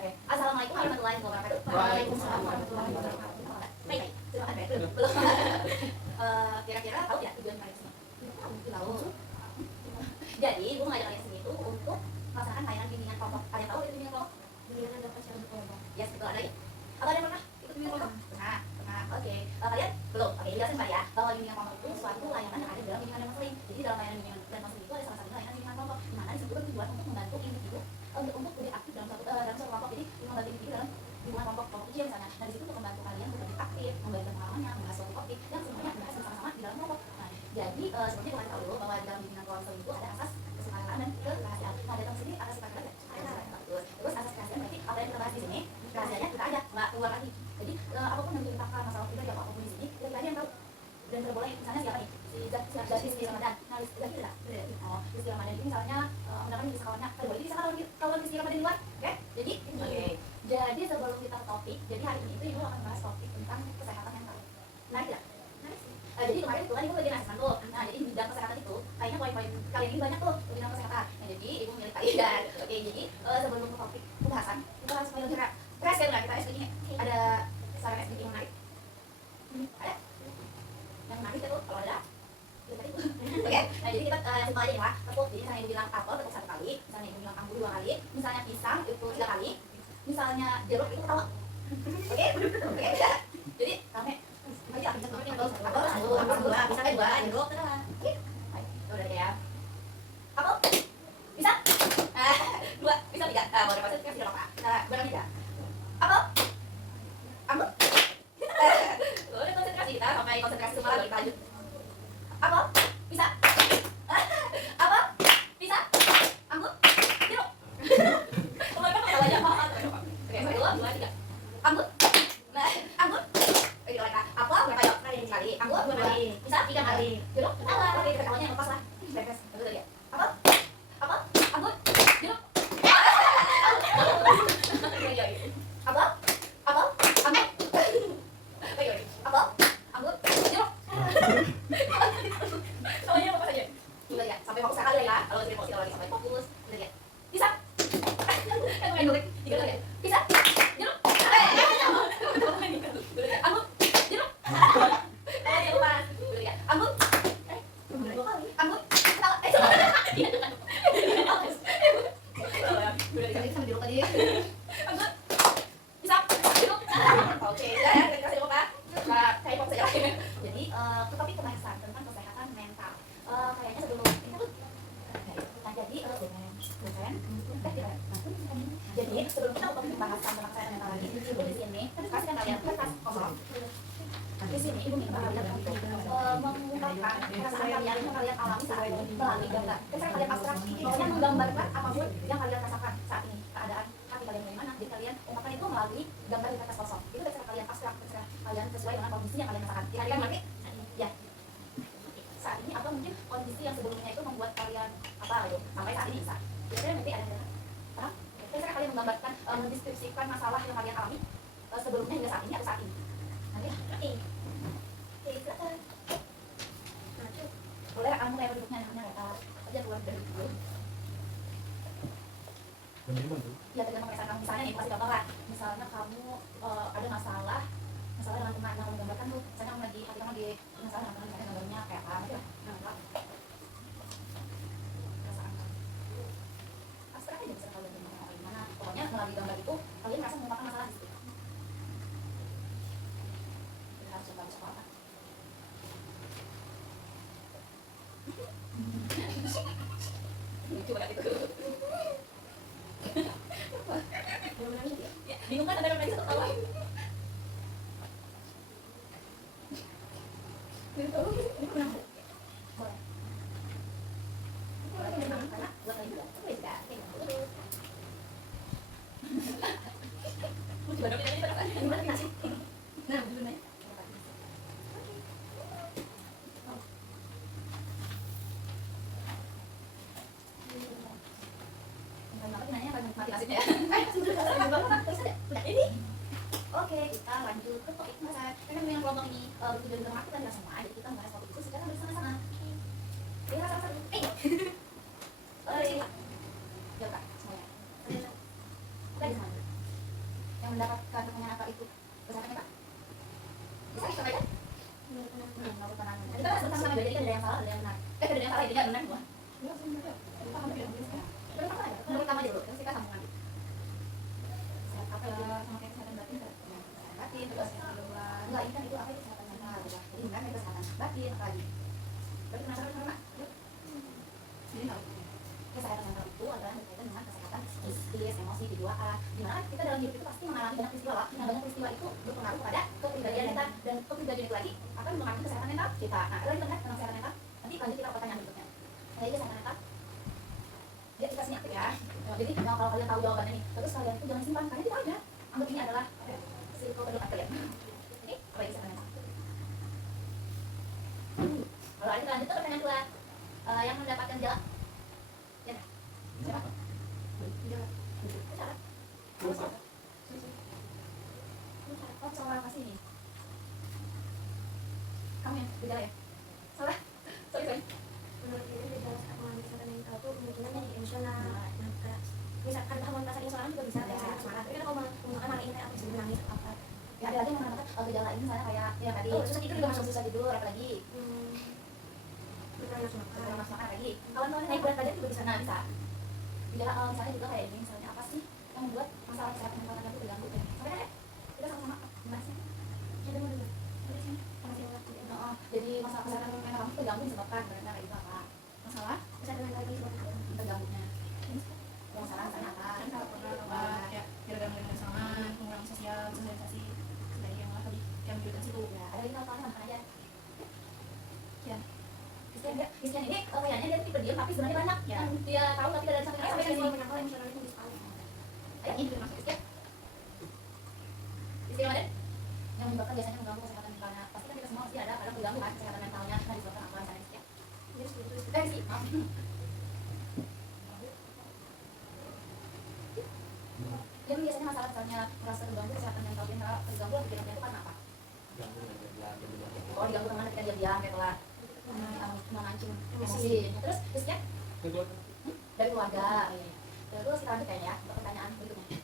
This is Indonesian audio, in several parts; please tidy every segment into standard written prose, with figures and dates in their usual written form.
Oke. Assalamualaikum warahmatullahi wabarakatuh. Waalaikumsalam warahmatullahi wabarakatuh. Baik, terima kasih. Belum. Kira-kira tahu ya tujuan kalian sini? Tahu. Jadi, gue ngajak kalian sini itu untuk melaksanakan layanan bimbingan kelompok. Kalian tahu itu bimbingan kelompok? Bimbingan ada pacaran kelompok. Yes, betul ada ya. Atau ada yang pernah ikut bimbingan kelompok? Pernah. Oke. Kalian belum? Oke, jelasin Mbak ya. Bahwa bimbingan kelompok itu suatu layanan yang ada dalam bimbingan dan konseling. Jadi dalam layanan bimbingan dan konseling itu ada salah satu layanan bimbingan kelompok. Di mana disebut tujuan untuk membantu individu untuk lebih aktif dalam suatu kelompok. Jadi membantu individu dalam bimbingan kelompok kecil misalnya. Nah, di situ untuk membantu kalian untuk lebih aktif, membagikan pengalamannya, membahas suatu topik yang semuanya dibahas bersama-sama di dalam kelompok. Nah, jadi seperti gue tahu dulu bahwa di dalam bimbingan konseling itu ada asas kesukaan dan kerahasiaan. Nah, datang sini asas kesukaan ya. Terus asas kerahasiaan berarti apa yang kita bahas di sini? Rahasianya kita aja, nggak keluar lagi. Jadi apapun yang diceritakan masalah pribadi atau apapun di sini, kita aja yang tahu. Dan tidak boleh, misalnya siapa nih? Si Ramadan. Nah, Rizky tidak? Oh, Rizky Ramadan ini misalnya mendapat di sekawannya. Tidak boleh bisa kalau Rizky Ramadan di luar, oke? Jadi, jadi sebelum kita ke topik, jadi hari ini itu Ibu akan bahas topik tentang kesehatan mental. Nah, tidak? Jadi kemarin itu kan Ibu lagi asesmen tuh. Nah, jadi di bidang kesehatan itu, kayaknya poin-poin kalian ini banyak tuh di bidang kesehatan. Nah, jadi Ibu milih kalian. Oke, jadi sebelum ke topik pembahasan, kita harus mulai dengan fresh kan nggak? Kita SDG-nya ada saran SDG yang menarik? Ada? Yang menarik itu kalau ada? Oke, nah jadi kita simpel aja ya, tepuk. Jadi misalnya Ibu bilang apel, tepuk 1 kali. Misalnya Ibu bilang anggur 2 kali. Misalnya pisang itu 3 kali. Misalnya jeruk itu ketawa. Oke, bisa. Jadi rame. Apel, pisang 2, jeruk udah. Oke, baik, udah ya. Apel, pisang 2, pisang 3. Mau dapat kasih dong Pak. Nah, berapa tidak? Apel, anggur. Udah konsentrasi kita sampai konsentrasi semua lagi kita lanjut. Apel, pisang. Apel, pisang, anggur, jeruk. Kemarin kan ada banyak banget. Oke, 1, 2, 3. Anggur. Nah, anggur. Oke, kita lagi. Apel berapa yuk? Sekali. Anggur 2 kali. Pisang 3 kali. Jeruk ketawa. Oke, ketawanya yang lepas lah. Beres. Betul tadi ya. Apel, anggur, jeruk. Apel, anggur. Oke, apel, anggur, jeruk. Soalnya apa saja? Udah ya, sampai fokus sekali ya. Kalau masih fokus lagi sampai fokus. Udah ya. Pisang. Kan main dulu. 3 kali ya. Pisang. Jeruk. Udah ya. Anggur. Jeruk. Oh, ya lupa. Udah ya. Anggur. 2 kali. Anggur. Ketawa. Iya, jangan. Udah dikasih sama jeruk tadi. Anggur. Pisang. Jeruk. Oke, udah ya. Kita kasih jeruk ya. Saya fokus aja lagi. Jadi, ke topik pembahasan tentang kesehatan mental. Kayaknya sebelum ini tuh nah jadi jadi sebelum kita untuk pembahasan tentang kesehatan mental lagi, Ibu di sini kasihkan kalian kertas kosong. Di sini Ibu minta kalian untuk mengungkapkan perasaan kalian yang kalian alami saat ini melalui gambar. Terserah kalian abstrak, pokoknya menggambarkan apapun yang kalian rasakan saat ini, keadaan hati kalian bagaimana. Jadi kalian ungkapkan itu melalui gambar di kertas kosong. Itu terserah kalian abstrak, terserah kalian sesuai dengan kondisi yang kalian rasakan. Kira-kira ngerti? Ya. Saat ini atau mungkin kondisi yang sebelumnya itu membuat kalian apa gitu sampai saat ini bisa. Kira-kira nanti ada paham? Terserah kalian menggambarkan, mendeskripsikan masalah yang kalian alami sebelumnya hingga saat ini atau saat ini. Nanti ngerti? Oke, silakan. Boleh kamu kayak duduknya namanya mereka aja keluar dari dulu. Ya tergantung perasaan kamu. Misalnya nih kasih contoh lah. Misalnya kamu ada masalah dengan teman yang kamu gambarkan tuh. Misalnya kamu lagi hati kamu lagi masalah dengan teman, misalnya gambarnya kayak apa gitu. Nah, perasaan kamu. Abstrak aja bisa kalian gambarkan gimana. Pokoknya melalui gambar itu kalian merasa mengungkapkan masalah di situ. Kita harus coba apa? Coba itu. Bingung kan ada orang satu tawa. Oke, kita lanjut ke topik pembahasan. Karena memang kelompok ini bertujuan untuk melakukan kita semua, jadi kita membahas topik itu secara bersama-sama. Oke, sama-sama. Oke, ya Kak, semuanya. Oke, semuanya. mendapatkan pertanyaan apa itu kesehatan mental? Bisa disampaikan? Menurut pandangan. Kita kan sama-sama beda, jadi kan ada yang salah, ada yang benar. Ada yang salah, tidak benar semua. Menurut kamu aja dulu, terus kita sambungan. Apa itu sama kayak kesehatan batin? Kesehatan batin, terus enggak, ini kan itu apa itu kesehatan mental. Jadi benar itu kesehatan batin, apa lagi? Berarti penasaran sama jadi tahu. Kesehatan mental itu adalah berkaitan dengan kesehatan psikis, emosi, kejiwaan. Dimana kan kita dalam hidup itu pasti mengalami banyak peristiwa. Nah, banyak peristiwa itu berpengaruh pada kepribadian kita dan kepribadian itu lagi akan mempengaruhi kesehatan mental kita. Nah, kalau kita lihat tentang kesehatan mental, nanti lanjut kita ke pertanyaan berikutnya. Nah, jadi kesehatan mental dia dikasih aktif ya. Jadi kalau kalian tahu jawabannya nih, terus kalian itu jangan simpan karena kita aja anggap ini adalah sirkel terdekat kalian. Oke, apa itu kesehatan mental? Kalau kita lanjut ke pertanyaan kedua, yang mendapatkan gejala. Ya, siapa? Gejala. Siapa? Oh, soal apa sih ini? Kamu ya, gejala ya? Salah. Sorry. Menurut ini gejala saat mengalami kesehatan mental itu kemungkinan jadi emosional. Misalkan kamu merasa seorang juga bisa kayak semangat. Tapi kan kalau misalkan hari ini kayak aku bisa menangis atau apa? Ya, ada lagi yang mengatakan gejala ini misalnya kayak yang tadi susah tidur juga masuk susah tidur, apalagi kurang nafsu makan lagi. Kawan-kawan naik berat badan juga bisa, nah bisa. Gejala misalnya juga kayak ini, misalnya apa sih yang membuat masalah kesehatan mental kamu terganggu? Sampai kan ya? Kita sama-sama gimana sih? Kita mau dulu. Masih waktu. Jadi masalah kesehatan mental kamu terganggu disebabkan karena kayak itu apa? Masalah Kesehatan mental itu disebabkan terganggunya. Masalah misalnya apa? Kan kalau pernah ya gara-gara mulai pasangan, mengurangi sosialisasi dari yang tadi yang menunjukkan situ. Ya, ada lagi hal-hal makan aja. Ya. Christian ini kayaknya dia tipe diam tapi sebenarnya banyak yang dia tahu tapi tidak ada sampai sampai sini. yang menangkal emosional itu bisa tahu. Ayo ini masuk Christian. Christian mana? Yang menyebabkan biasanya mengganggu kesehatan mentalnya. Pasti kan kita semua pasti ada kadang terganggu kan kesehatan mentalnya. Nah disebabkan apa misalnya Christian? Jadi seperti itu. Sih, maaf. Jadi biasanya masalah misalnya merasa terganggu kesehatan mental kita terganggu pikiran itu karena apa? Oh diganggu kemana kita diam-diam kayak telah memancing emosi. Terus Christian? Dari keluarga. Terus kita lanjut kayaknya ya untuk pertanyaan berikutnya.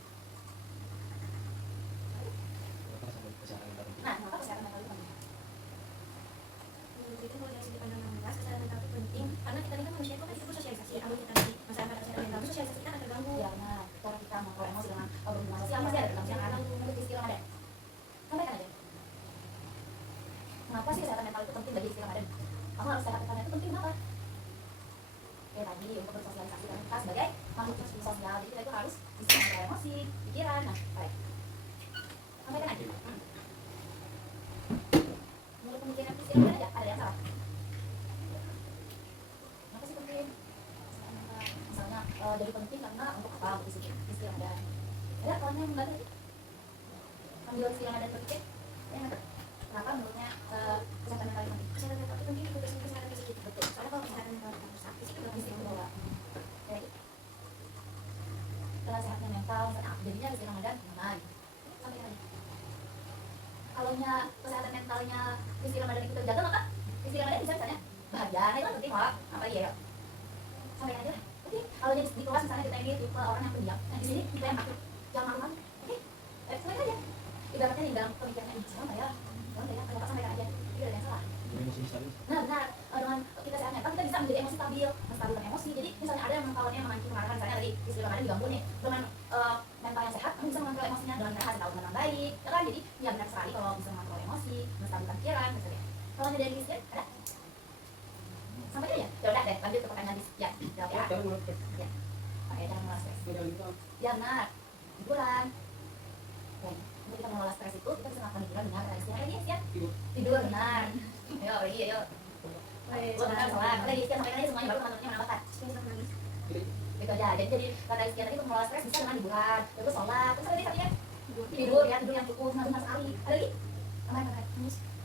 Nah, kenapa kesehatan mental itu penting? Menurut itu kalau dari segi pandangan luas kesehatan mental itu penting karena kita ini kan manusia itu kan disebut sosialisasi. Kalau kita nanti masalah kesehatan mental itu sosialisasi kita akan terganggu. Ya benar, cara kita mengelola emosi dengan berhubungan sosial pasti ada terganggu karena menurut istilah ada. Sampaikan aja. Kenapa sih kesehatan mental itu penting bagi istilah ada? Kamu harus sehat mental itu penting kenapa? Ya tadi untuk bersosialisasi dan kita sebagai makhluk sosial, jadi kita itu harus bisa mengelola emosi, pikiran, nah baik. Sampaikan aja. Menurut pemikiran Christian ada yang salah? Kenapa sih penting? Misalnya jadi penting karena untuk apa? Untuk istilah ada. Ada kawannya yang membantu lagi? Ambil istilah ada berpikir? Ya nggak? Kenapa menurutnya kesehatan mental itu penting? Kesehatan mental itu penting untuk kesehatan fisik kita. Betul. Soalnya kalau kesehatan mental kita rusak, fisik juga Fisik bisa itu bawa. Jadi setelah sehatnya mental, misalnya jadinya istilah ada gimana? Sampai aja. Kalaunya kesehatan mentalnya istilah badan itu terjaga maka istilah badan bisa misalnya bahagia, nah itu kan penting malah apa ya? Sampai aja. Oke, kalau di kelas misalnya kita ini tipe orang yang pendiam, nah di sini tipe yang aktif, jangan malu-malu. Oke, sampai aja. Ibaratnya nih dalam pemikirannya ini sama ya, kalau tak sampaikan aja, tidak ada yang salah. Nah benar, dengan kita sehat mental kita bisa menjadi emosi stabil, menstabilkan emosi. Jadi misalnya ada yang kawannya memancing kemarahan, misalnya tadi istilah ada diganggu nih, dengan mental yang sehat, kamu bisa mengontrol emosinya dengan cara tahu dengan baik, ya kan? Jadi ya benar sekali kalau bisa mengontrol emosi, menstabilkan pikiran, misalnya. Kalau dari Christian ada? Sampai aja. Ya udah deh, lanjut ke pertanyaan ya, jawab ya. Ya, oke, jangan mengelola stres. Ya benar, hiburan. Oke, untuk kita mengelola stres itu kita bisa melakukan hiburan dengan kata istilah lagi ya. Tidur benar. Ayo lagi, ayo. Benar salah. Lagi istilah sampaikan aja semuanya baru teman-temannya menambahkan. Gitu aja. Jadi kata istilah tadi untuk mengelola stres bisa dengan hiburan, terus sholat, terus ada tadi kan tidur ya, tidur yang cukup, senang sekali. Ada lagi?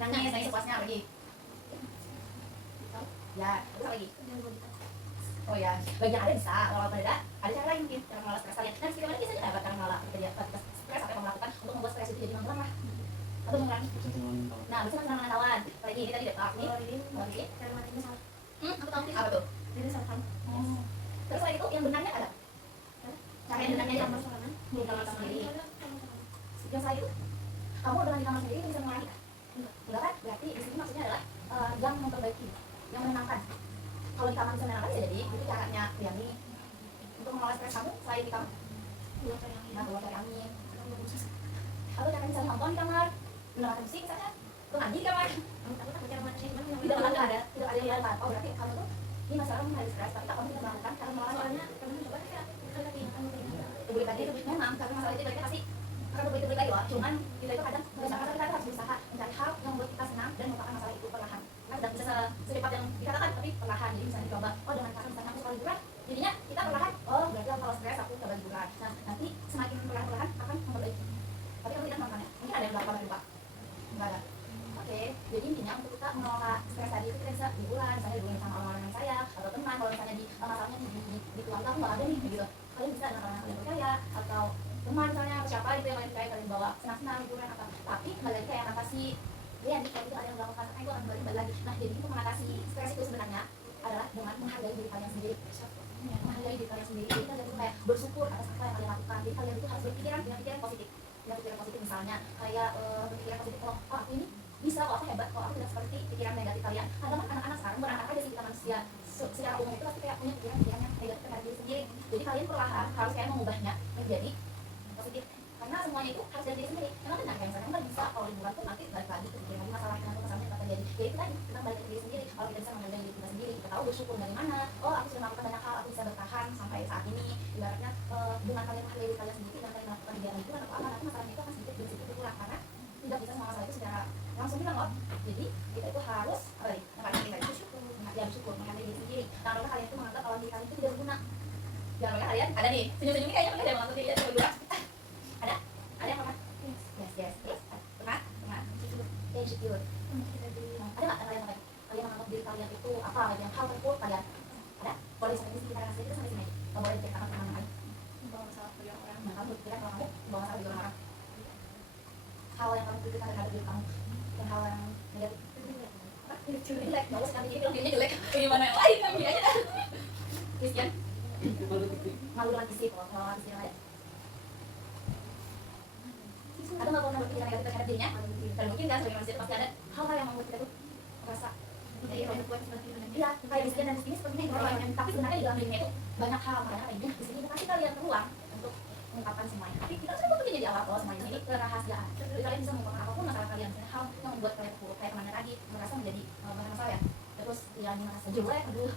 Nangis sepuasnya lagi. Ya, terus apa lagi? Oh ya, bagian ada bisa, walaupun ada cara lain mungkin cara mengelola stres kalian. Nah, bagaimana biasanya dapat cara mengelola ketika stres apa yang melakukan untuk membuat stres itu jadi menghilang lah atau mengurangi? Nah, bisa menang pengetahuan. Apalagi ini tadi depak nih. Lagi, cara matinya salah. aku tahu apa tuh? Jadi salah kamu. Terus selain itu yang benarnya ada? Cara yang benarnya yang masalah bukan sendiri. yang selain itu kamu dengan di kamar sendiri itu bisa mengurangi kan? Enggak kan? Berarti di sini maksudnya adalah yang memperbaiki, yang menenangkan. Kalau di kamar bisa menenangkan bisa jadi itu caranya Riani untuk mengelola stres kamu selain di kamar. Keluar cari angin. Atau caranya misalnya nonton di kamar, mendengarkan musik misalnya, atau ngaji di kamar. Tidak ada yang lain. Oh berarti kamu tuh ini masalah menghadapi stres, tapi kamu tidak melakukan karena mengelolanya. Karena coba kayak Boleh tadi memang karena masalah itu kita pasti akan berbelit-belit loh. Cuman kita itu kadang berusaha kita harus berusaha mencari hal yang membuat kita senang dan melupakan masalah itu perlahan. Kan tidak bisa secepat yang dikatakan tapi perlahan. Jadi misalnya dicoba, oh dengan cara misalnya aku sekali liburan, jadinya kita perlahan. Oh berarti kalau stres aku coba liburan. Nah nanti semakin perlahan-perlahan akan memperbaiki. Tapi kamu tidak melakukannya. Mungkin ada yang melakukan tapi lupa. Enggak ada. Oke, jadi intinya untuk kita mengelola stres tadi itu kita bisa liburan, misalnya liburan sama orang-orang yang sayang atau teman. Kalau misalnya di masalahnya di keluarga aku nggak ada nih gitu. Kalian bisa dengan orang yang kalian percaya atau teman misalnya atau siapa itu yang kalian percaya kalian bawa senang-senang liburan apa. Tapi kembali lagi kayak mengatasi ya nih kalau itu ada yang melakukan itu akan kembali lagi. Nah jadi untuk mengatasi stres itu sebenarnya adalah dengan menghargai diri kalian sendiri. Menghargai diri kalian sendiri. Jadi kalian itu kayak bersyukur atas apa yang kalian lakukan. Jadi kalian itu harus berpikiran dengan pikiran positif. Dengan pikiran positif misalnya kayak berpikiran positif oh aku ini bisa kok aku hebat kok aku tidak seperti pikiran negatif kalian. Karena anak-anak sekarang beranak aja sih kita manusia secara umum itu pasti kayak punya pikiran yang negatif terhadap diri sendiri. Jadi kalian perlahan harus kayak mengubahnya menjadi positif. Karena semuanya itu harus dari diri sendiri. Memang benar kayak misalnya kan bisa kalau liburan tuh nanti balik lagi kepikiran lagi masalahnya atau masalahnya apa terjadi. Jadi itu tadi kita balik ke diri sendiri. Kalau kita bisa menghargai diri kita sendiri, kita tahu bersyukur dari mana. Oh aku sudah melakukan banyak hal, aku bisa bertahan sampai saat ini. Ibaratnya dengan kalian menghargai diri kalian sendiri dan kalian melakukan kegiatan itu atau apa nanti masalahnya itu akan sedikit demi sedikit berkurang karena tidak bisa semua masalah itu secara langsung hilang loh. Jadi kita itu harus apa nih? Bersyukur menghargai diri sendiri. Jangan lupa kalian itu menganggap kalau diri kalian itu tidak berguna. Jangan lupa kalian ada nih senyum-senyum ini kayaknya ada menganggap diri kalian tidak berguna. Ada yang pernah? Yes. Terus pernah? Insecure. Ada nggak kalian menganggap diri kalian itu apa? Yang hal terpuruk kalian? Ada? Boleh sampai sini kita kasih itu sampai sini. Nggak boleh diceritakan ke orang lain. Bawa masalah ke orang. Nah kamu berpikiran kalau kamu bawa masalah di orang. Hal yang kamu pikirkan terhadap diri kamu dan hal yang negatif. Jelek, nggak usah jadi film dirinya jelek. Gimana yang lain kami aja. Christian, malu dengan isi kalau isi yang lain. Atau nggak pernah berpikiran negatif terhadap dirinya? Dan mungkin kan sebagai manusia pasti ada hal-hal yang membuat kita tuh merasa jadi iya, kayak di sini dan di sini seperti ini. Tapi sebenarnya di dalam dirinya itu banyak hal makanya kayak gini. Di sini pasti kalian ruang untuk mengungkapkan semuanya. Tapi kita sudah bekerja di awal bahwa semuanya ini kerahasiaan. Jadi kalian bisa mengungkapkan apapun masalah kalian, misalnya hal yang membuat kalian terpuruk kayak temannya tadi merasa menjadi bahan masalah ya. Terus yang merasa jelek, aduh,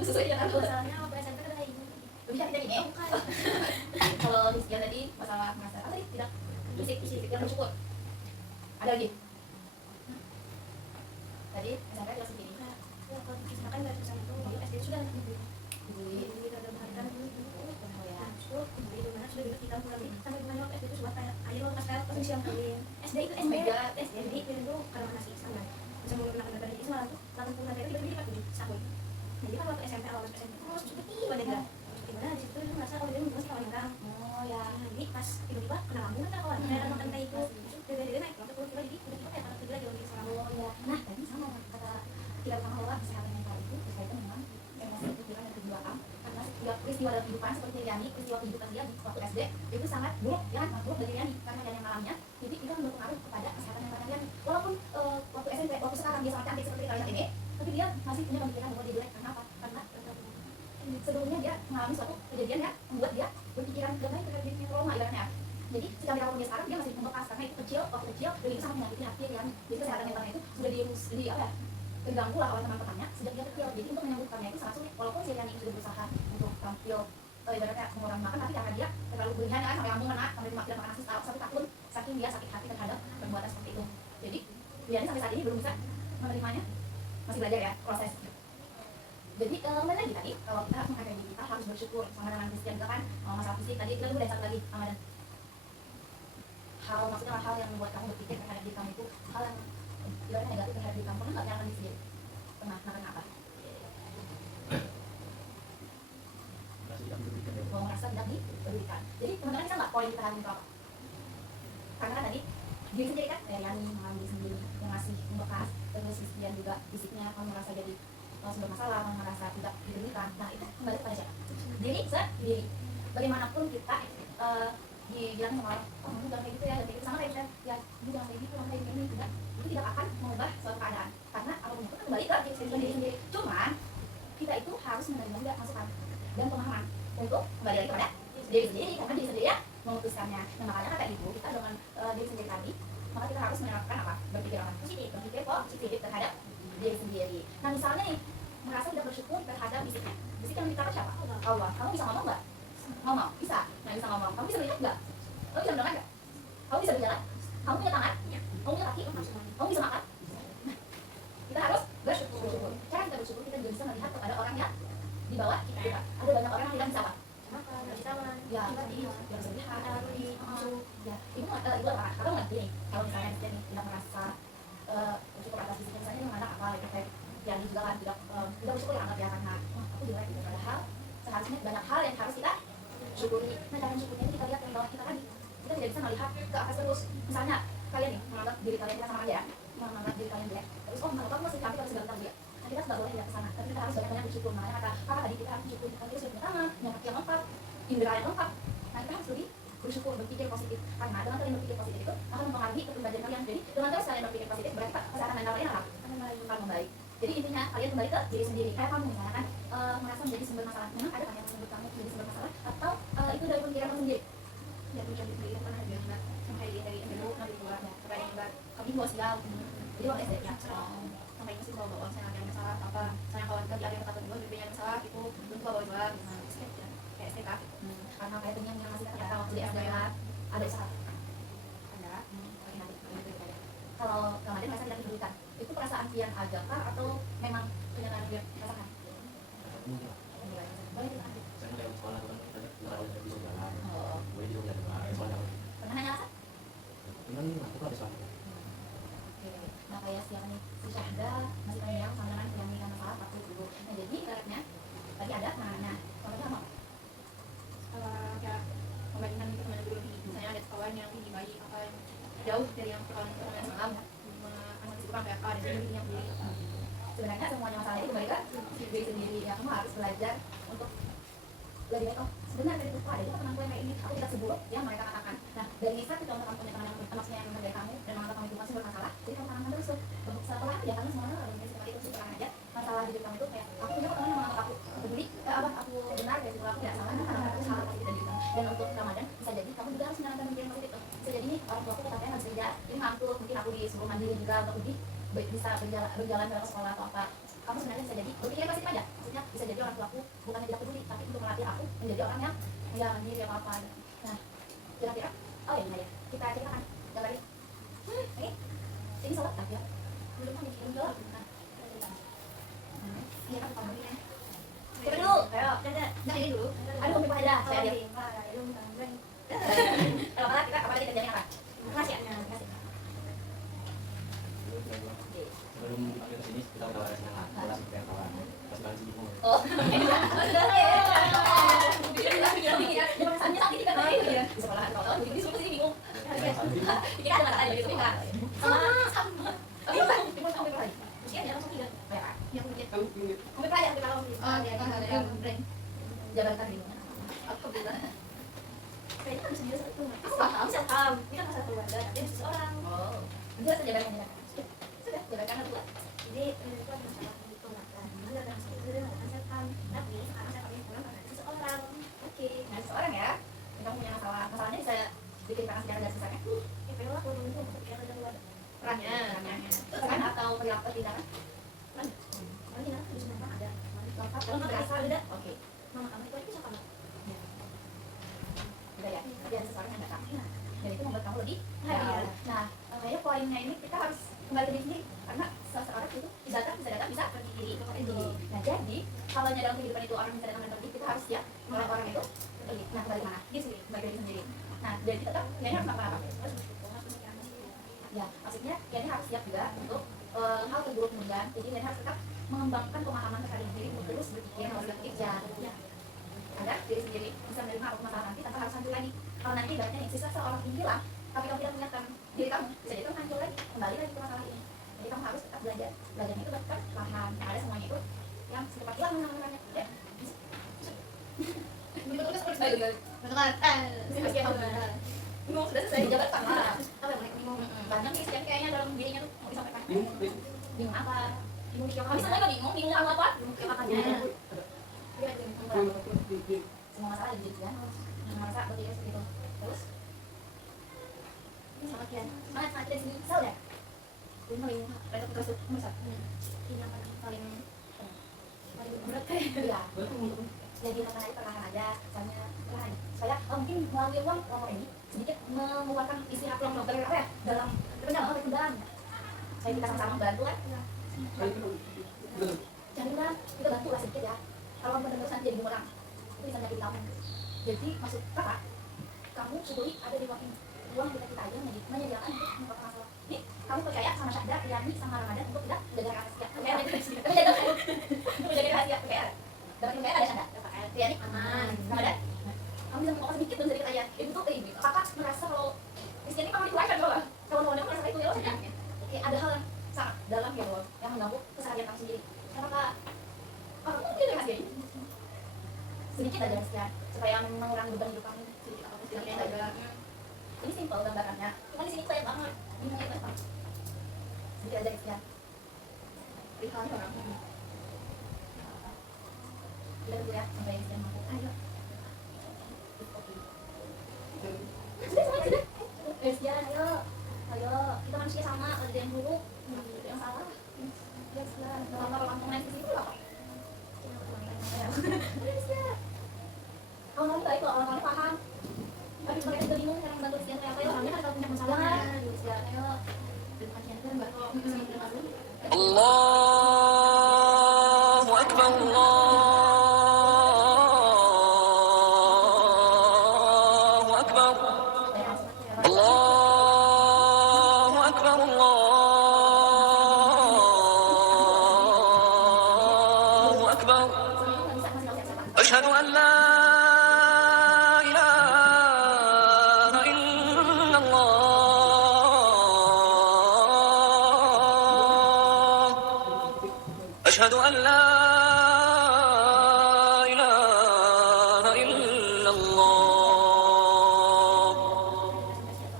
sesuai dengan masalahnya apa SMP kan kayak gini. Bisa kita gini. Kalau di sekian tadi masalah merasa apa sih tidak fisik yang bersyukur. Ada lagi? Tadi SMP jelas begini. kalau misalkan dari pesan itu di SD sudah di ada bahan di mana sudah kita mulai sampai di mana waktu SD itu sudah kayak ayo pas siang kuliah SD itu SD itu karena masih sama bisa menggunakan data dari Islam tuh langsung pulang dari tiba-tiba dapat 7 satu. Jadi kan waktu SMP awal masuk SMP terus seperti pada gimana di situ itu merasa kalau dia masih kawan orang. Oh ya. Jadi pas tiba-tiba kena lambung kan kawan kayak nonton teh itu dari naik waktu tiba-tiba jadi tiba-tiba kayak kata tiba lagi sama. Oh ya. Nah tadi sama kata tidak mengelola kesehatan mental itu berkaitan dengan emosi pikiran dan kejiwaan karena setiap peristiwa dalam kehidupan seperti Riani peristiwa kehidupan dia di waktu SD itu sangat buruk ya kan buruk bagi Riani karena dia yang mengalaminya jadi itu berpengaruh kepada kesehatan mental Riani walaupun waktu SMP waktu sekarang dia sangat cantik seperti kalian ini tapi dia masih punya pemikiran bahwa dia jelek karena apa karena sebelumnya dia mengalami suatu kejadian yang membuat dia berpikiran dengan terhadap dirinya trauma ibaratnya jadi jika apapun dia sekarang dia masih membekas karena itu kecil waktu kecil dan itu sangat menyakiti hati Riani jadi kesehatan mentalnya itu sudah di apa ya terganggu lah oleh teman-temannya sejak dia kecil jadi untuk menyembuhkannya itu sangat sulit walaupun si Riani sudah berusaha untuk tampil ibaratnya mengurangi makan tapi karena dia terlalu berlebihan kan sampai lambung kena sampai tidak makan nasi satu tahun saking dia sakit hati terhadap perbuatan seperti itu jadi Riani sampai saat ini belum bisa menerimanya masih belajar ya proses jadi kembali lagi tadi kalau kita harus menghargai diri kita harus bersyukur sama dengan Christian juga kan masalah fisik tadi kita dulu dan satu lagi sama dan hal maksudnya hal yang membuat kamu berpikir terhadap diri kamu itu hal yang ibaratnya negatif terhadap diri kamu pernah nggak nyalakan diri sendiri pernah kenapa merasa tidak diberikan jadi teman-teman bisa nggak poin kita hari ini apa karena kan tadi diri sendiri kan Riani mengalami diri sendiri yang masih membekas terus Christian juga fisiknya kamu merasa jadi bermasalah kamu merasa tidak diberikan nah itu kembali pada siapa diri sendiri bagaimanapun kita dibilang sama orang, oh kamu jangan kayak gitu ya, jangan kayak gitu, sama kayak misalnya ya kamu jangan kayak gitu, kamu kayak gini tidak, itu tidak akan mengubah suatu keadaan karena apapun itu kan kembali ke diri sendiri sendiri. Cuman kita itu harus menerima juga masukan dan pemahaman, dan itu kembali lagi kepada diri sendiri karena diri sendiri ya memutuskannya. Nah makanya kata ibu kita dengan diri sendiri tadi, maka kita harus menerapkan apa, berpikir apa positif, berpikir positif terhadap diri sendiri. Nah misalnya nih merasa tidak bersyukur terhadap fisiknya, fisik yang diciptakan siapa? Allah. Kamu bisa ngomong nggak? Ngomong bisa. Nah bisa ngomong, kamu bisa melihat nggak? Kamu bisa mendengar nggak? Kamu bisa berjalan? Kamu punya tangan? Kamu punya kaki? Kamu bisa makan? Nah, kita harus bersyukur. Cara kita bersyukur kita juga bisa melihat kepada orang yang di bawah kita. Ada banyak orang yang tidak bisa apa? Ya, yang sedih, ya, ibu apa? Kalau nggak gini, kalau misalnya dia tidak merasa bersyukur atas fisiknya, misalnya memandang apa gitu kayak yang juga kan tidak bersyukur ya anggap ya karena aku juga gitu. Padahal seharusnya banyak hal yang harus kita syukuri. Nah cara syukurnya itu kita lihat yang bawah kita tadi. Kita tidak bisa melihat ke atas terus. Misalnya kalian nih menganggap diri kalian sama aja ya, menganggap diri kalian jelek. Terus oh menurut kamu masih cantik harus ganteng dia. Nah kita sudah boleh lihat ke sana. Tapi kita harus banyak bersyukur. Makanya kata kakak tadi kita harus bersyukur kita sudah punya tangan, punya kaki yang lengkap, indera yang lengkap. Nah kita harus lebih bersyukur, berpikir positif. Karena dengan kalian berpikir positif itu akan mempengaruhi kepribadian kalian. Jadi dengan terus kalian berpikir positif berarti kesehatan mental kalian akan membaik. Jadi intinya kalian kembali ke diri sendiri. Kayak kamu misalnya kan merasa menjadi sumber masalah. Memang ada kan yang menurut kamu menjadi sumber masalah atau itu dari pemikiran kamu sendiri? Ya pemikiran sendiri kan ada juga sampai dari dulu nanti keluar ya. Sampai yang kami bawa sial. Jadi waktu SD ya sampai itu sih bawa saya ada masalah apa? Saya kawan kerja ada yang kata dulu bibinya masalah itu belum bawa kayak STK karena kayak yang ngasih kata waktu di SD ada salah. Ada. Kalau kemarin merasa tidak diberikan itu perasaan pian aja kah atau memang kenyataan dia rasakan? Boleh kita ambil. Saya mulai sekolah kan tadi bisa jalan. Boleh juga jalan. Soalnya pernah nanya alasan? cuman aku tuh ada soalnya. Oke. Nah kayak siapa nih? Si Syahda masih panjang sama dengan yang nikah masalah takut dulu. Nah jadi ibaratnya tadi ada namanya. Kalau apa? Kayak membandingkan itu kemana dulu nih. Misalnya ada kawan yang tinggi bayi apa yang jauh dari yang kawan yang salam. Anak itu kan kayak apa ada yang yang beli. Sebenarnya semuanya masalah itu kembali ke diri sendiri ya. Kamu harus belajar untuk lebih baik. Oh sebenarnya itu ada juga temanku yang kayak ini. Aku tidak seburuk yang mereka katakan. Nah dari satu contoh kamu punya teman yang maksudnya yang mengenai kamu dan menganggap kamu itu masih bermasalah. Jadi kamu tanamkan terus tuh. Setelah ya kamu semuanya kalau seperti itu sekarang aja masalah hidup kamu itu kayak aku punya teman yang menganggap aku peduli aku benar dari situ aku tidak salah karena aku salah positif dan gitu. Dan untuk Ramadan bisa jadi kamu juga harus menanamkan pikiran positif tuh. Bisa jadi nih orang tua aku katanya harus kerja ini ngantuk mungkin aku disuruh mandiri juga untuk lebih bisa berjalan ke sekolah atau apa. Kamu sebenarnya bisa jadi berpikir positif aja. Maksudnya bisa jadi orang tua aku bukannya tidak peduli tapi untuk melatih aku menjadi orang yang ya mandiri apa apa. Nah kira-kira oh ya ya kita ceritakan gambar ini. Oke ini sholat tak ya? Belum kan belum jawab. Iya kan kamu ini. Coba dulu, ayo. Jangan ini dulu. Aduh, Umi Fahida, saya lihat. Kalau kita kerjain apa? Makasih ya. Makasih. Sebelum kita kesini kita udah ada senang kelas kayak kawan pas balik sini mau. Oh, sudah ya. Dia perasaannya sakit kan? Di sekolah kalau di suku sini bingung. Kita ada mata aja gitu kan? Sama. Tapi bukan, kamu lagi. Mesti ada langsung tidak. Kayak yang punya. Kamu tanya kalau dia kan ada yang brand jabatan bingung. Aku bilang. Kayaknya kan bisa dia satu. Aku paham, saya paham. Ini kan masalah keluarga. Dia seseorang. Oh. Dia sejabatannya. Sudah, jabatan apa? Jadi itu ada masalah itu makan. Mana ada masalah itu dengan setan. Tapi sekarang saya kami pulang karena seseorang. Oke, nah seseorang ya. Kamu punya masalahnya bisa diceritakan secara garis besarnya. Kalau aku dulu kepikiran ada luar. Perannya. Peran atau perilaku tindakan? Peran. Peran tindakan di sana ada. Lengkap. Lengkap berasal ada. Oke. Mama kamu itu siapa? Udah ya. Dia seseorang yang datang. Dan itu membuat kamu lebih. Nah, kayaknya poinnya ini kita harus kembali ke diri sendiri karena seseorang itu bisa datang bisa pergi. Nah jadi kalau dalam kehidupan itu orang bisa datang dan pergi kita harus siap melihat orang itu pergi. Nah kembali mana? Di sini kembali ke diri sendiri. Nah jadi kita tetap ini harus melakukan apa? Ya maksudnya ini harus siap juga untuk hal terburuk kemungkinan. Jadi ini harus tetap mengembangkan pemahaman terhadap diri untuk terus berpikir harus berpikir agar diri sendiri bisa menerima apa masalah nanti tanpa harus hancur lagi. Kalau nanti ibaratnya nih sisa seorang ini hilang tapi kamu tidak mengingatkan diri kamu bisa jadi kamu hancur lagi kembali lagi ke masalah ini. Jadi kamu harus tetap belajarnya itu tetap perlahan yang ada semuanya itu yang secepat hilang mengenai ya. Betul-betul seperti Benar. Bingung sudah selesai jabat sama apa yang mereka bingung banyak nih sekian kayaknya dalam dirinya tuh mau disampaikan bingung apa bingung siapa kami semua bingung bingung apa bingung kepakannya semua masalah jadi kan merasa betul seperti itu terus ini sama kian semangat dari sini sel ya ini paling terus masa ini yang paling berat ya jadi perlahan aja soalnya perlahan supaya mungkin melalui uang ini sedikit mengeluarkan isi hati yang dari apa ya dalam pendam supaya kita sama-sama bantu kan jangan kita bantu lah sedikit ya kalau benar-benar jadi orang itu bisa nyakitin kamu jadi maksud kakak kamu syukuri ada di uang kita aja menyediakan untuk membuat masalah ini kamu percaya sama Syahda, Yani, sama Ramadan untuk tidak menjaga rahasia menjaga rahasia percaya dapat percaya ada Syahda Yani aman Ramadan kamu bisa ngomong sedikit tuh sedikit aja itu tuh kakak merasa kalau Rizky ini kamu dikeluarkan kalau kawan-kawan merasa itu ya loh oke ada hal yang sangat dalam ya loh yang mengganggu keseharian kamu sendiri apakah kamu mungkin rahasia ini sedikit aja Rizky supaya mengurangi beban hidup kamu sedikit apapun sedikit aja ini simpel gambarannya cuma di sini banyak banget bingungnya banyak sedikit aja Rizky perihal orang kita dulu ya sampai Rizky mampu ayo sudah Rizky ayo kita manusia sama ada yang buruk yang salah kalau langsung naik ke situ loh kawan-kawan baik kok, kawan-kawan paham tapi mereka juga bingung cara membantu Rizky kayak apa ya orangnya kalau punya masalah Rizky ayo Allahu Akbar Allahu Akbar Allahu Akbar Allahu Akbar Asyhadu an la ilaha illallah Asyhadu an la ilaha illallah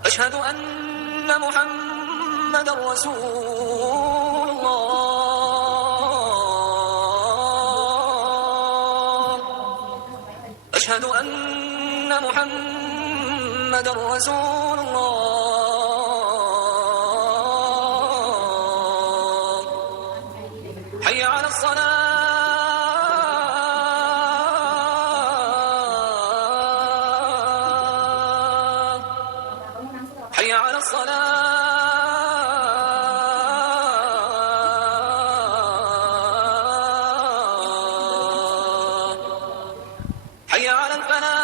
Asyhadu anna Muhammadar Rasulullah Asyhadu anna Muhammadar Rasulullah Hayya 'alas salah Hayya 'alas salah Hayya 'alal falah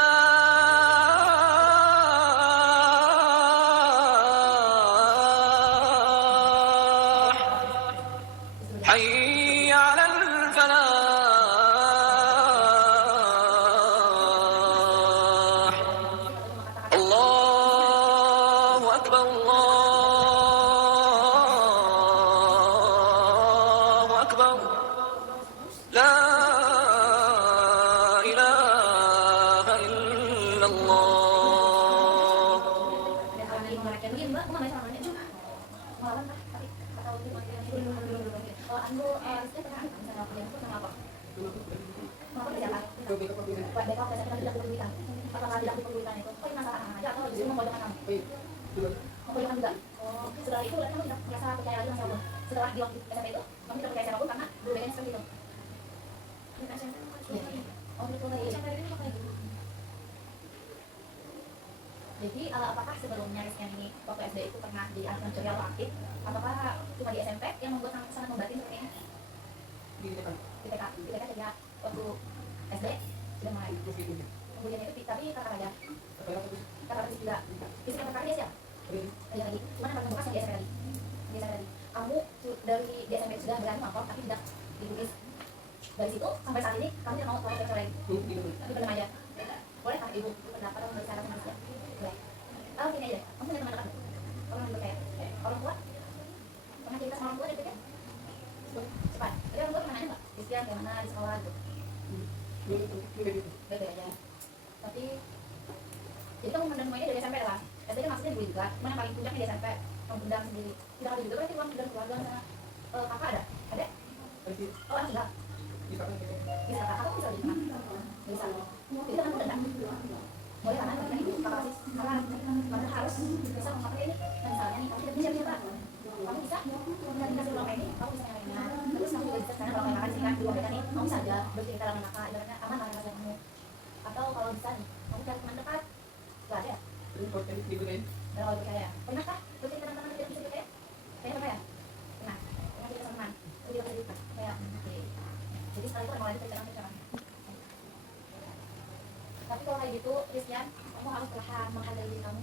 Hayya 'alal falah Allahu Akbar Allahu Akbar La ilaha illallah mungkin mbak mau ngambil sama juga malam kah tapi atau dulu kalau anu Rizky pernah misalnya kerja itu sama apa mau kerja apa buat backup biasanya kita tidak kesulitan apakah tidak kesulitan itu oh ini masalah aja atau justru membodohkan kamu membodohkan juga oh setelah itu berarti kamu tidak merasa percaya lagi sama siapapun setelah di waktu SMP itu kamu tidak percaya siapapun karena dulu bedanya seperti itu oh gitu jadi apakah sebelumnya Rizky ini waktu SD itu pernah jadi anak mencurial atau aktif ataukah cuma di SMP yang membuat sangat membatin seperti ini di TK saja waktu SD sudah mulai kemudian itu tapi kakak aja kakak juga fisik kakak dia siapa dia lagi gimana kalau membuka di SMP lagi kamu dari di SMP sudah berani lapor tapi tidak ditulis dari situ sampai saat ini kamu tidak mau lapor lagi tapi benar aja boleh kah ibu pendapat atau berbicara sama dia boleh kalau gini aja kamu punya teman dekat orang yang kayak orang tua pernah cerita sama orang tua gitu kan cepat tapi orang tua pernah nanya nggak Rizky kayak mana di sekolah gitu baik aja tapi jadi kamu mendang semuanya dari SMP lah. SD kan maksudnya dulu juga, cuman yang paling puncaknya di SMP kamu mendang sendiri. Tidak ada juga berarti kamu mendang keluarga sama kakak ada? Ada? Oh anak enggak? Bisa kakak kamu bisa jadi teman? Bisa. Jadi kan mendang. Boleh kan? Karena itu kakak sih karena harus bisa memakai ini. Nah, misalnya nih kamu tidak bisa cerita, kamu bisa dari kasih ulang ini, kamu bisa nyalainnya. Terus kamu juga bisa sekarang kalau kakak sih kan di mereka nih, kamu bisa aja bercerita dengan kakak, ibaratnya aman lah rasa kamu. Atau kalau bisa nih, kamu cari teman dekat, gak ada ya? Kalau percaya, pernah kah bercerita dengan teman tidak bisa dipercaya? Kayaknya pernah ya? Pernah cerita sama teman, itu dia cerita, kayak oke. Jadi setelah itu emang lagi cerita. Tapi kalau kayak gitu, Christian, kamu harus perlahan menghargai diri kamu,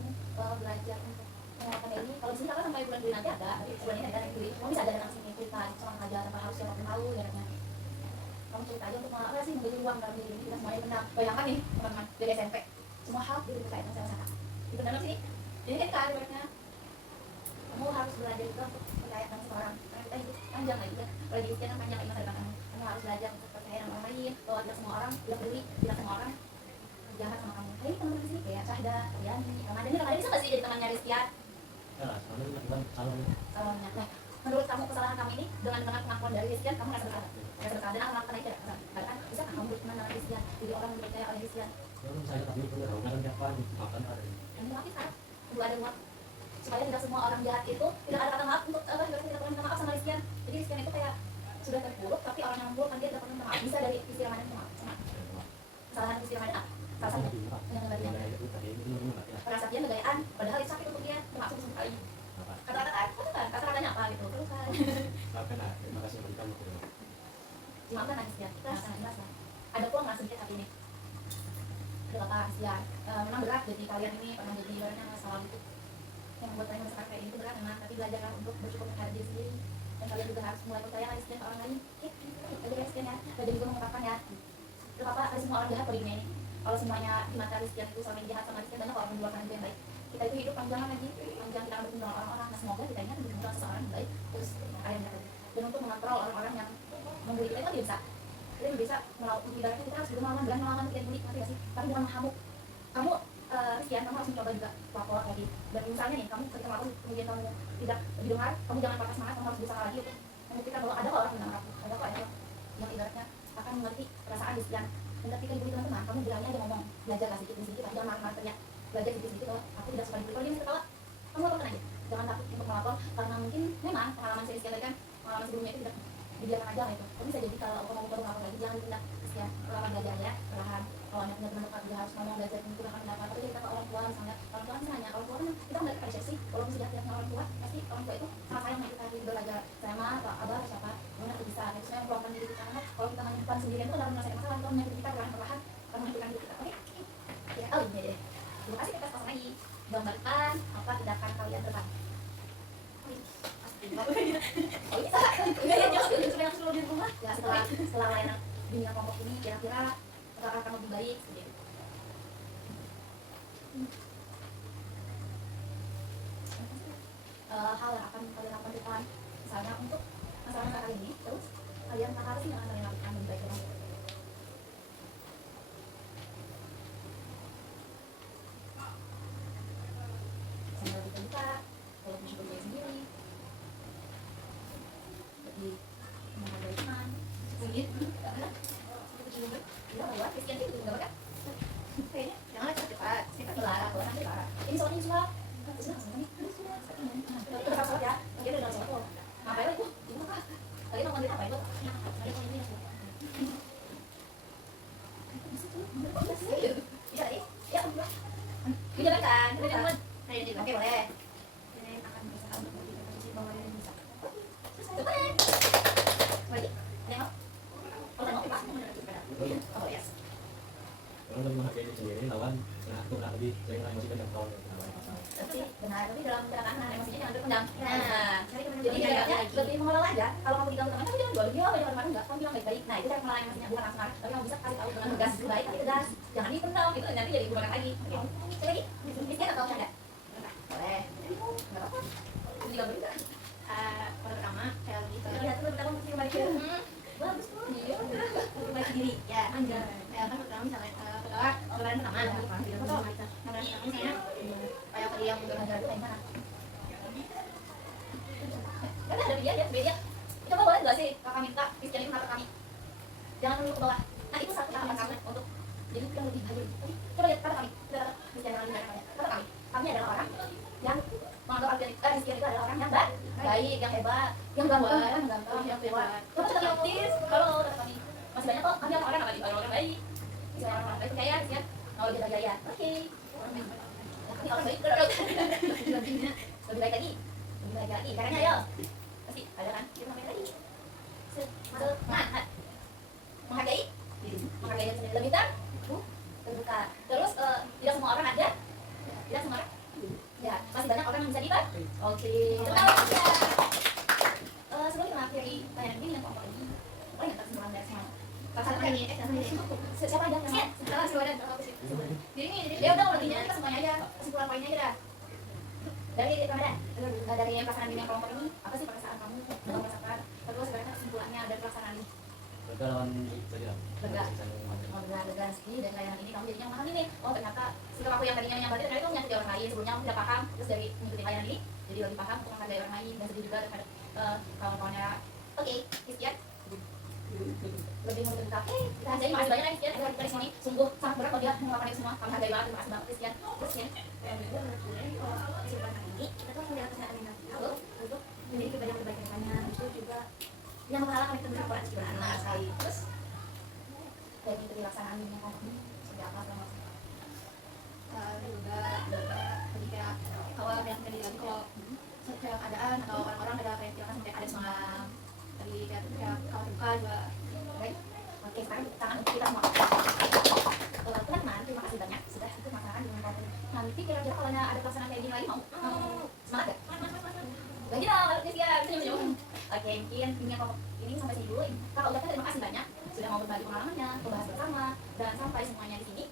belajar untuk menguatkan ini. Kalau di sini kakak sampai bulan Juli nanti ada, tapi bulan ini ada Juli, kamu bisa ada datang sini cerita sama aja tanpa harus siapapun tahu, ya katanya. Kamu cerita aja untuk apa sih menjadi uang dalam diri ini, kita semuanya benar. Bayangkan nih teman-teman dari SMP, semua hal dipercaya sama saya. Itu dalam sini, jadi kan ibaratnya kamu harus belajar juga untuk percaya sama seseorang. Karena kita hidup panjang lagi kan, kalau di usia kan panjang lagi masa depan kamu. Kamu harus belajar untuk percaya sama orang lain, bahwa tidak semua orang tidak peduli, tidak semua orang jahat sama kamu. Hey teman-teman di sini kayak Syahda, Riani, Ramadan, Ramadan bisa nggak sih jadi temannya Rizkian? Ya lah, soalnya kan salonnya. Salonnya. Nah, menurut kamu kesalahan kamu ini dengan pengakuan dari Rizkian, kamu nggak bersalah? Nggak bersalah dan aku melakukan itu tidak bersalah. Karena kan bisa kamu berteman dengan Rizkian, jadi orang yang dipercaya oleh Rizkian. Ya kan saya tapi itu udah kan siapa makan ada. Ini lagi kan, perlu ada maaf supaya tidak semua orang jahat itu tidak ada kata maaf untuk tidak pernah minta maaf sama Rizkian. Jadi Rizkian itu kayak sudah terpuruk, tapi orang yang memburuk kan dia tidak pernah minta maaf. Bisa dari istri Ramadan minta maaf sama kesalahan istri Ramadan. Salah satu yang negarian. Merasa dia negayaan, padahal itu sakit untuk dia. Termasuk sekali. Kata-katanya apa gitu? Terus kan. Maafkan lah, terima kasih bagi kamu. Maafkan nangis dia. Kita sangat jelas lah. Ada pun nggak sedikit hati ini. Ada kata ya, memang berat jadi kalian ini pernah jadi ibaratnya masalah itu. Yang membuat kalian sekarang kayak ini itu berat memang, tapi belajarlah untuk bersyukur terhadap diri sendiri. Dan kalian juga harus mulai percaya lagi ke orang lain. Belajar Rizkian ya, belajar juga mengungkapkan ya. Tidak apa-apa, ada semua orang jahat pada dunia ini. Kalau semuanya di mata Rizkian itu sama yang jahat sama Rizkian, banyak orang yang mengeluarkan yang baik. Kita itu hidup panjangan lagi, panjang kita akan bertemu dengan orang-orang. Nah semoga kita ini akan bertemu dengan seseorang yang baik, terus ada yang jahat. Dan untuk mengontrol orang-orang yang membuli kita itu tidak bisa. Kita bisa melakukan ibaratnya kita harus melawan tiket bully, ngerti gak sih? Tapi bukan menghamuk. Kamu Rizkian, kamu harus mencoba juga lapor lagi. Dan misalnya nih, kamu ketika melapor kemudian kamu tidak didengar, kamu jangan patah semangat, kamu harus berusaha lagi untuk membuktikan bahwa ada kok orang yang mendengar aku, ada kok yang ibaratnya akan mengerti perasaan Rizkian. Dan ketika dibully teman-teman, kamu bilangnya aja ngomong, belajar lah sedikit-sedikit, tapi jangan marah-marah teriak. Belajar sedikit-sedikit bahwa aku tidak suka dibully. Kalau dia masih ketawa, kamu lakukan aja. Jangan takut untuk melapor, karena mungkin memang pengalaman si Rizkian tadi kan, pengalaman sebelumnya itu tidak dibiarkan aja gitu. Tapi bisa jadi kalau kamu baru melapor lagi, jangan ditunda Rizkian. Perlahan belajar ya, perlahan. Kalau hanya benar-benar dekat, juga harus ngomong, belajar menggunakan pendapat. Tapi kita ke orang tua misalnya, orang tua kan hanya orang tua kan kita nggak ada sih. Kalau misalnya jahat orang tua, pasti orang tua itu sangat sayang kita harus belajar sama atau abah atau siapa, gimana kita bisa. Itu sebenarnya meluangkan diri kita. Kalau kita menyimpan sendirian itu dalam menyelesaikan masalah, kalau menyakiti kita perlahan-perlahan akan menghentikan diri kita. Oke, ya tahu ini deh. Terima kasih kita pasang lagi. Gambarkan apa tindakan kalian depan. Oh bisa, jangan jangan selalu di rumah. Ya setelah layanan dunia kelompok ini kira-kira akan lebih baik. Hal yang akan kalian lakukan di depan, misalnya untuk masalah kali ini, terus kalian tak harus yang akan kalian lakukan lebih baik lagi. Sambil kita kalau bersyukur diri sendiri, jadi menghargai teman, begitu, karena kita buat Christian itu juga kan? Kayaknya jangan cepat, cepat kalau nanti parah. Ini soalnya suap, sudah sama nih, udah soal ya, dia udah soal kok. Ngapain lagi? Gimana kah? Kalian mau ngambil apa itu? Ada poin ini. Iya, iya, dijalankan, dijalankan. Oke, boleh. Ini akan berusaha untuk mengatasi bahwa ini bisa. Cepat. Lagi, ada yang mau? Kalau mau, pas mau menuju sepeda. Oh yes. Kalau untuk menghargai diri sendiri, lawan nah itu nggak lebih sering emosi dan kontrol Tapi benar, tapi dalam pergerakan emosinya jangan terpendam. Nah, jadi ibaratnya lebih mengelola aja. Kalau kamu diganggu teman, tapi jangan jual dia, jangan marah enggak. Kamu bilang baik-baik. Nah, itu cara mengelola emosinya, bukan langsung marah. Tapi kamu bisa kasih tahu dengan tegas, baik tapi tegas. Jangan dipendam gitu, nanti jadi bumerang lagi. Oke, lagi. Miskin atau enggak? Boleh. Enggak apa-apa. Itu juga berbeda. Pertama kayak gitu. Lihat dulu pertama mesti kembali ke bagus tuh. Iya, kembali diri. Ya, anjay. kayak kan pertama misalnya pertama lebaran pertama misalnya kayak tadi yang udah ada kayak mana Kan ada media. Coba boleh nggak sih kakak minta Christian itu kata kami. Jangan dulu ke bawah. Nah itu satu kata kami untuk jadi yang lebih baik. Coba lihat kata kami. Christian yang lebih baik. Kata kami. Kami adalah orang yang menganggap Christian itu adalah orang yang baik, yang hebat, yang gampang, yang kuat. Coba kita optis. Kalau kata kami masih banyak kok. Kami orang apa? Orang baik. Bisa orang baik percaya, Christian. Mau lebih berjaya. Oke. Kami orang baik. Lebih baik lagi. Caranya ya pasti ada kan kita ngapain lagi semangat menghargai diri sendiri lebih terbuka terus tidak semua orang ada tidak semua orang ya masih banyak orang yang bisa dibantu oke sebelum kita mengakhiri tayangan ini yang pokok ini boleh nggak kesimpulan dari semua siapa aja yang jadi ya udah kalau kita semuanya aja kesimpulan poinnya aja dah dari Ramadan, dari pelaksanaan bimbingan kelompok ini apa sih perasaan kamu yang merasakan terus sebenarnya kesimpulannya dari pelaksanaan ini lega lawan lega sih dan layanan ini kamu jadinya memahami nih oh ternyata sikap aku yang tadinya yang berarti ternyata itu menyakiti orang lain sebelumnya aku tidak paham terus dari mengikuti layanan ini jadi lebih paham untuk menghargai orang lain dan sedih juga terhadap kawan-kawannya oke Christian lebih menurut kita hargai makasih banyak ya Christian agar kita di sini sungguh sangat berat kalau dia melakukan itu semua kami hargai banget terima kasih banget Christian ini kita tuh menjaga kesehatan mental untuk menjadi pribadi yang lebih baik ke depannya. Itu juga yang menghalang kita berbuat sebenarnya sekali. Terus dari pelaksanaan bimbingan kelompok ini seperti apa selama juga jadi kayak kalau yang tadi lagi kalau kayak keadaan atau orang-orang ada kayak kita sampai ada semangat tadi kayak kalau buka juga baik oke sekarang tangan kita semua teman-teman terima kasih banyak sudah ikut pelaksanaan bimbingan kelompok ini nanti kira-kira kalau ada pelaksanaan kayak gini lagi mau semangat gak? Lagi dong, Christian oke mungkin bimbingan kelompok ini sampai sini dulu kakak ucapkan terima kasih banyak sudah mau berbagi pengalamannya membahas bersama dan sampai semuanya di sini